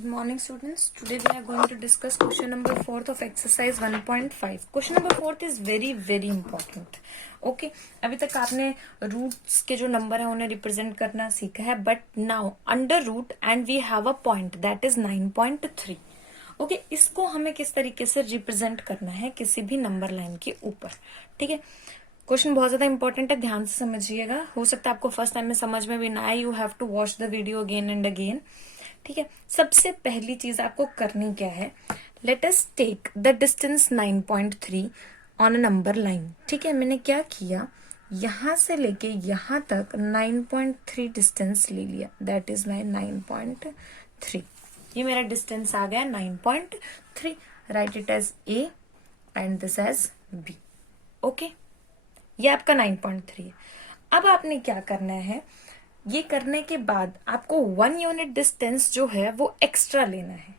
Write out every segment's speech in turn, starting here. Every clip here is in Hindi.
Good morning students. Today we are going to discuss question number 4 of exercise 1.5. Question number 4 is very important. Okay, अभी तक आपने रूट्स के जो नंबर है उन्हें रिप्रेजेंट करना सीखा है, but now under root and we have a point that is 9.3. Okay, इसको हमें किस तरीके से रिप्रेजेंट करना है किसी भी नंबर लाइन के ऊपर. ठीक है, क्वेश्चन बहुत ज्यादा इंपॉर्टेंट है, ध्यान से समझिएगा. हो सकता है आपको फर्स्ट टाइम में समझ में भी ना आए, you have to watch the video again and again. ठीक है, सबसे पहली चीज आपको करनी क्या है, let us take the distance 9.3 on a number line. ठीक है, मैंने क्या किया, यहां से लेके यहां तक 9.3 डिस्टेंस ले लिया, दैट इज माई 9.3. ये मेरा डिस्टेंस आ गया 9.3. Write it as A and this as B. Okay, ये आपका 9.3 है. अब आपने क्या करना है, ये करने के बाद आपको 1 यूनिट डिस्टेंस जो है वो एक्स्ट्रा लेना है.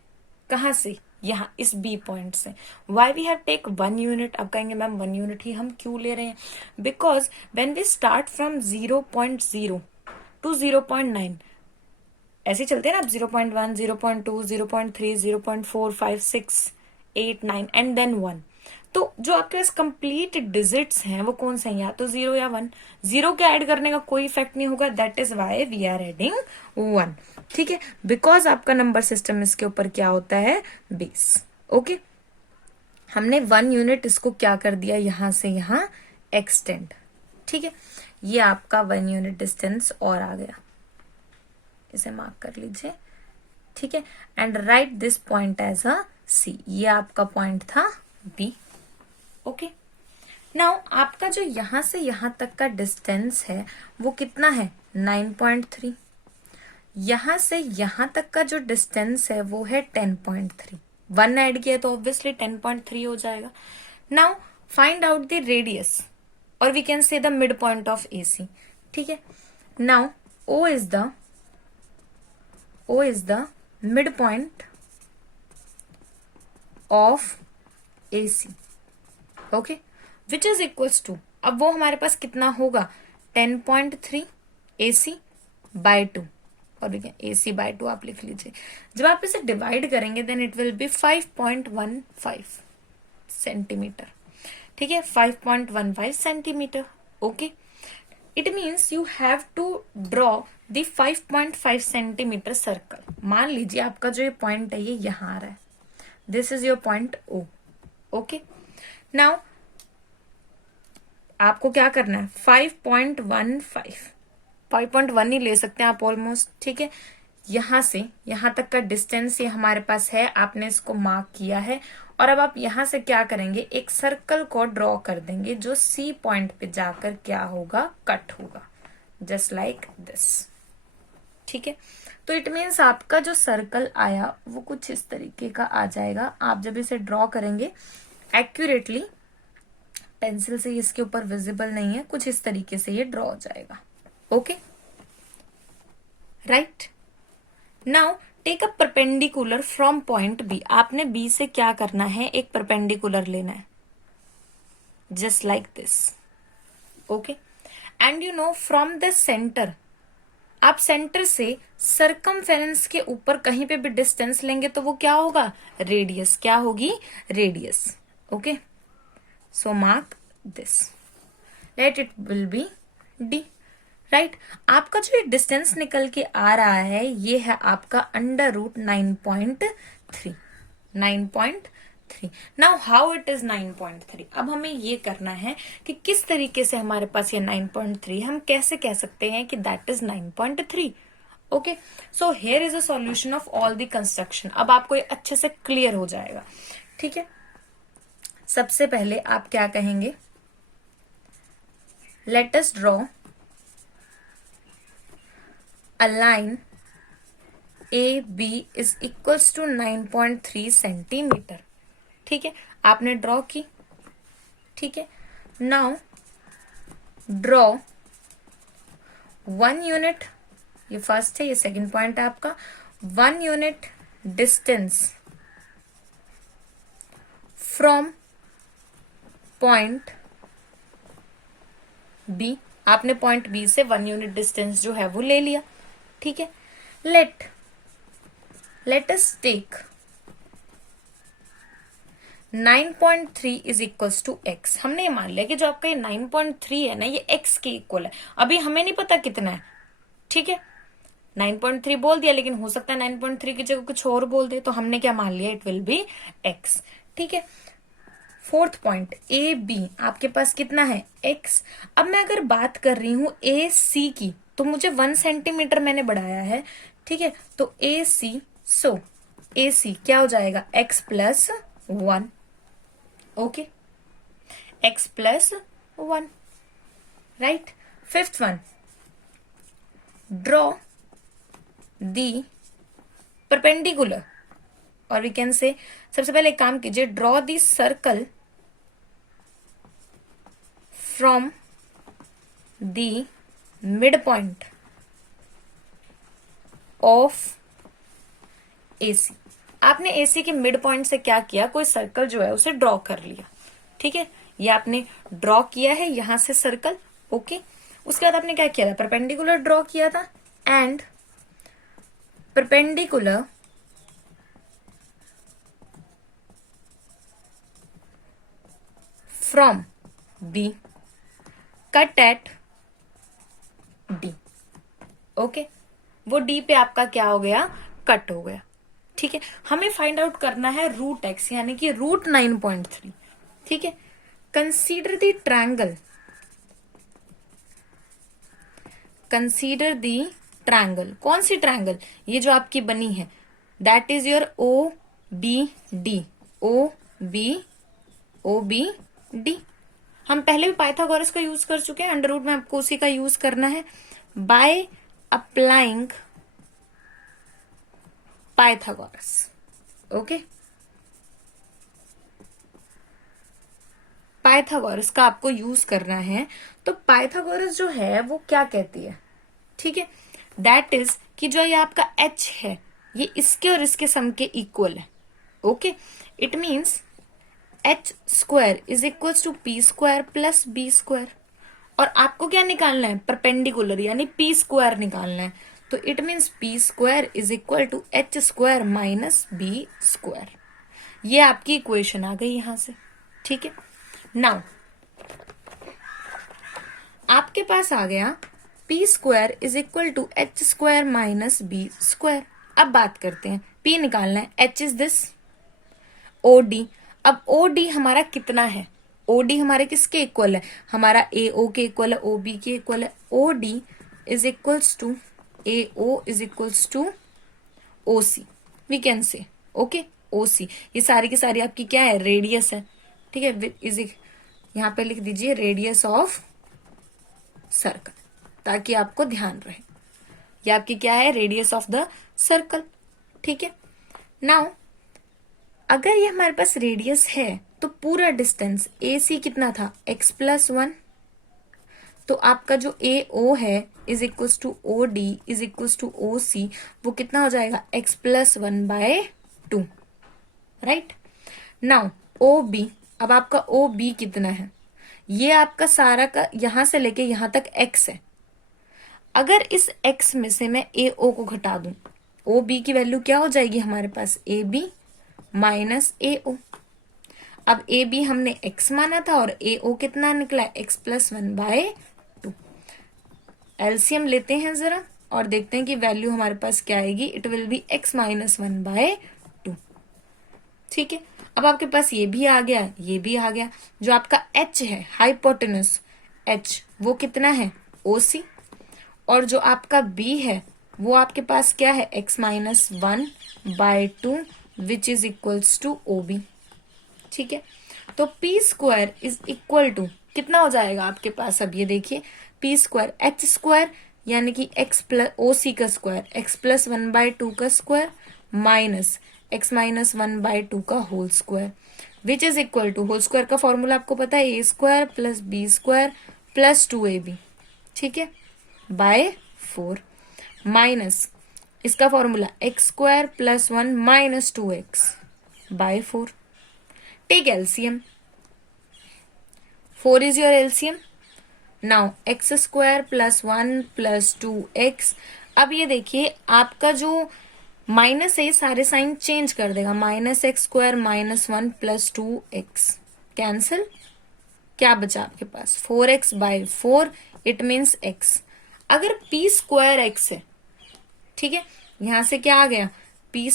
कहां से, यहाँ इस बी पॉइंट से. Why we have take 1 unit. अब कहेंगे मैम 1 यूनिट ही हम क्यों ले रहे हैं, because when we start from 0.0 to 0.9 ऐसे चलते हैं ना, अब 0.1 0.2 0.3 0.4 5 6 8 9 एंड देन 1. तो जो आपके पास कंप्लीट डिजिट्स हैं वो कौन से हैं, या तो 0 या 1. 0 के ऐड करने का कोई इफेक्ट नहीं होगा, that is why we are adding 1. ठीक है, बिकॉज आपका नंबर सिस्टम इसके ऊपर क्या होता है, बेस. ओके, हमने 1 यूनिट इसको क्या कर दिया, यहां से यहां एक्सटेंड. ठीक है, ये आपका 1 यूनिट डिस्टेंस और आ गया, इसे मार्क कर लीजिए. ठीक है, and write this point as A C. ये आपका पॉइंट था बी. ओके, नाउ आपका जो यहां से यहां तक का डिस्टेंस है वो कितना है, 9.3. यहां से यहां तक का जो डिस्टेंस है वो है 10.3. 1 ऐड किया तो ऑब्वियसली 10.3 हो जाएगा. Now find out the radius, और we can say the mid point of A C. ठीक है, now O is the mid point of A C. Okay, which is equals to, अब वो हमारे पास कितना होगा, 10.3 AC बाय 2, और AC बाय 2 आप लिख लीजिए. जब आप इसे डिवाइड करेंगे then it will be 5.15 centimetre. ठीक है, 5.15 centimetre. Okay, it means you have to draw the 5.5 centimetre circle. मान लीजिए आपका जो ये पॉइंट है ये यहां आ रहा है, this is your point O. Okay, now आपको क्या करना है, 5.1 ही ले सकते हैं आप ऑलमोस्ट. ठीक है, यहां से यहां तक का डिस्टेंस ये हमारे पास है, आपने इसको मार्क किया है. और अब आप यहां से क्या करेंगे, एक सर्कल को ड्रॉ कर देंगे जो सी पॉइंट पे जाकर क्या होगा, कट होगा, जस्ट लाइक दिस. ठीक है, तो इट मीन्स आपका जो सर्कल आया वो कुछ इस तरीके का आ जाएगा. आप जब इसे ड्रॉ करेंगे एक्यूरेटली, पेंसिल से इसके ऊपर विजिबल नहीं है, कुछ इस तरीके से ये ड्रॉ हो जाएगा. Okay, right. Now take a perpendicular from point B. आपने बी से क्या करना है, एक परपेंडिकुलर लेना है, just like this. Okay, and you know from the centre, आप सेंटर से सर्कमफेरेंस के ऊपर कहीं पे भी डिस्टेंस लेंगे तो वो क्या होगा, रेडियस. क्या होगी, radius. Okay, so mark this, let it will be D. Right, आपका जो ये डिस्टेंस निकल के आ रहा है ये है आपका under root 9.3. Now how it is 9.3. अब हमें ये करना है कि किस तरीके से हमारे पास ये 9.3, हम कैसे कह सकते हैं कि that is 9.3. Okay, so here is a solution of all the construction. अब आपको ये अच्छे से क्लियर हो जाएगा. ठीक है, सबसे पहले आप क्या कहेंगे, let us draw a line A B is equals to 9.3 centimetre. ठीक है, आपने ड्रॉ की. ठीक है, नाउ ड्रॉ 1 यूनिट, ये फर्स्ट है, ये सेकंड पॉइंट है आपका. 1 unit distance from point B. आपने पॉइंट बी से 1 यूनिट डिस्टेंस जो है वो ले लिया. ठीक है, let let us take 9.3 is equals to x। हमने ये मान लिया कि जो आपका ये 9.3 है ना, ये x के इक्वल है। अभी हमें नहीं पता कितना है, ठीक है। 9.3 बोल दिया, लेकिन हो सकता है 9.3 की जगह कुछ और बोल दे, तो हमने क्या मान लिया, इट विल बी x, ठीक है। फोर्थ पॉइंट, ए बी आपके पास कितना है, x। अब मैं अगर बात कर रही हूं ए सी की, तो मुझे 1 सेंटीमीटर मैंने बढ़ाया है, ठीक है। तो ए सी, सो ए सी क्या हो जाएगा, x+1, okay, x+1, right. Fifth one, draw the perpendicular, और वी कैन से, सबसे पहले एक काम कीजिए, draw the circle from the mid point of AC. आपने एसी के मिड पॉइंट से क्या किया, कोई सर्कल जो है उसे ड्रॉ कर लिया, ठीक है। ये आपने ड्रॉ किया है यहां से सर्कल, ओके। उसके बाद आपने क्या किया था, परपेंडिकुलर ड्रॉ किया था, and perpendicular from B cut at D, okay. वो डी पे आपका क्या हो गया, कट हो गया, ठीक है। हमें फाइंड आउट करना है रूट एक्स, यानी कि रूट 9.3, ठीक है। Consider the triangle, consider the triangle, कौन सी ट्रायंगल, ये जो आपकी बनी है, that is your O B D, O B D. हम पहले भी पाइथागोरस का यूज कर चुके हैं, अंडर रूट में आपको उसी का यूज करना है। By applying Pythagoras, okay. Pythagoras का आपको यूज करना है। तो पाइथागोरस जो है वो क्या कहती है, ठीक है, दैट इज कि जो ये आपका h है, ये इसके और इसके सम के इक्वल है, okay. It means h² is equals to p² plus b²। और आपको क्या निकालना है, परपेंडिकुलर, यानी p² निकालना है। तो it means p² is equal to h² minus b²। ये आपकी इक्वेशन आ गई यहां से, ठीक है। नाउ आपके पास आ गया p² is equal to h² minus b²। अब बात करते हैं, p निकालना है, h इज दिस OD। अब OD हमारा कितना है, OD हमारे किसके इक्वल है, हमारा AO के इक्वल है, OB के इक्वल है। OD is equals to AO is equals to OC, we can say, okay, OC। ये सारी की सारी आपकी क्या है, रेडियस है, ठीक है। इज यहां पे लिख दीजिए रेडियस ऑफ सर्कल, ताकि आपको ध्यान रहे, ये आपकी क्या है, रेडियस ऑफ द सर्कल, ठीक है। नाउ अगर ये हमारे पास रेडियस है, तो पूरा डिस्टेंस AC कितना था, x+1। तो आपका जो AO है is equals to OD is equals to OC, वो कितना हो जाएगा, x+1/2, राइट। नाउ OB, अब आपका OB कितना है, ये आपका सारा का यहां से लेके यहां तक x है। अगर इस x में से मैं AO को घटा दूं, OB की वैल्यू क्या हो जाएगी हमारे पास, AB माइनस AO। अब AB हमने x माना था और AO कितना निकला, x+1/2। एलसीएम लेते हैं जरा और देखते हैं कि वैल्यू हमारे पास क्या आएगी, इट विल बी x-1/2, ठीक है। अब आपके पास ये भी आ गया, ये भी आ गया। जो आपका h है, हाइपोटेनस h, वो कितना है, OC। और जो आपका b है वो आपके पास क्या है, x-1/2 which is equals to OB, ठीक है। तो p² इज इक्वल टू कितना हो जाएगा आपके पास, अब ये देखिए, p² h² यानी कि OC का स्क्वायर, x+1/2 का स्क्वायर माइनस x-1/2 का whole square, which is equal to, whole square का फॉर्मूला आपको पता है, a² plus b² plus 2ab, ठीक है, बाय 4 माइनस इसका formula x² plus 1 minus 2x by 4। Take LCM, 4 is your LCM. Now x² plus 1 plus 2x। अब ये देखिए आपका जो माइनस से सारे साइन चेंज कर देगा, -x² -1 + 2x कैंसिल, क्या बचा आपके पास 4x/4, इट मीन्स x। अगर p² x है, ठीक है, यहां से क्या आ गया, p²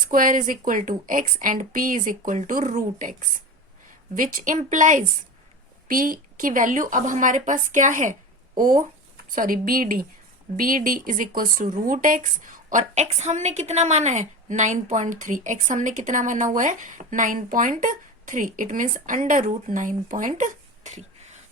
= x and p √x, which implies p की वैल्यू अब हमारे पास क्या है, bd √x, और x हमने कितना माना है 9.3, x हमने कितना माना हुआ है 9.3, इट मीन्स √9.3।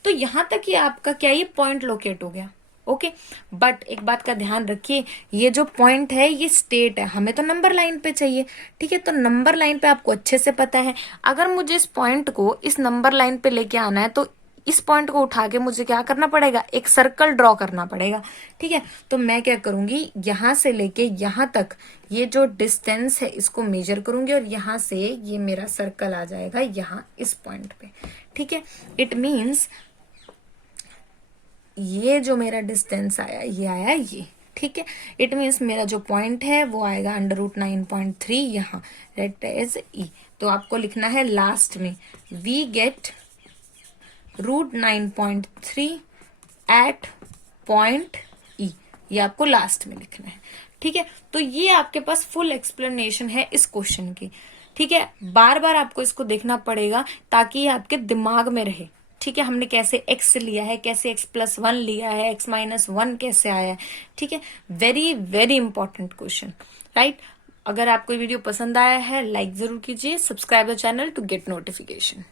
तो यहां तक ही आपका क्या, ये पॉइंट लोकेट हो गया। ओके, बट एक बात का ध्यान रखिए, ये जो पॉइंट है ये स्टेट है, हमें तो नंबर लाइन पे चाहिए, ठीक है। तो नंबर लाइन पे आपको अच्छे से पता है, अगर मुझे इस पॉइंट को इस नंबर लाइन पे लेके आना है तो इस पॉइंट को उठा के मुझे क्या करना पड़ेगा, एक सर्कल ड्रॉ करना पड़ेगा, ठीक है। तो मैं क्या करूंगी, यहां से लेके यहां तक ये जो डिस्टेंस है इसको मेजर करूंगी, और यहां से ये मेरा सर्कल आ जाएगा यहां इस पॉइंट पे, ठीक है। इट मीन्स ये जो मेरा डिस्टेंस आया ये आया ये, ठीक है। इट मीन्स मेरा जो पॉइंट है वो आएगा √9.3 यहाँ, दैट इज ई। तो आपको लिखना है लास्ट में, we get √9.3 at point E, ये आपको लास्ट में लिखना है, ठीक है। तो ये आपके पास फुल एक्सप्लेनेशन है इस क्वेश्चन की, ठीक है। बार बार आपको इसको देखना पड़ेगा ताकि ये आपके दिमाग में रहे, ठीक है। हमने कैसे x लिया है, कैसे x+1 लिया है, x-1 कैसे आया है, ठीक है। Very very important question, right. अगर आपको वीडियो पसंद आया है लाइक जरूर कीजिए, subscribe the channel to get notification.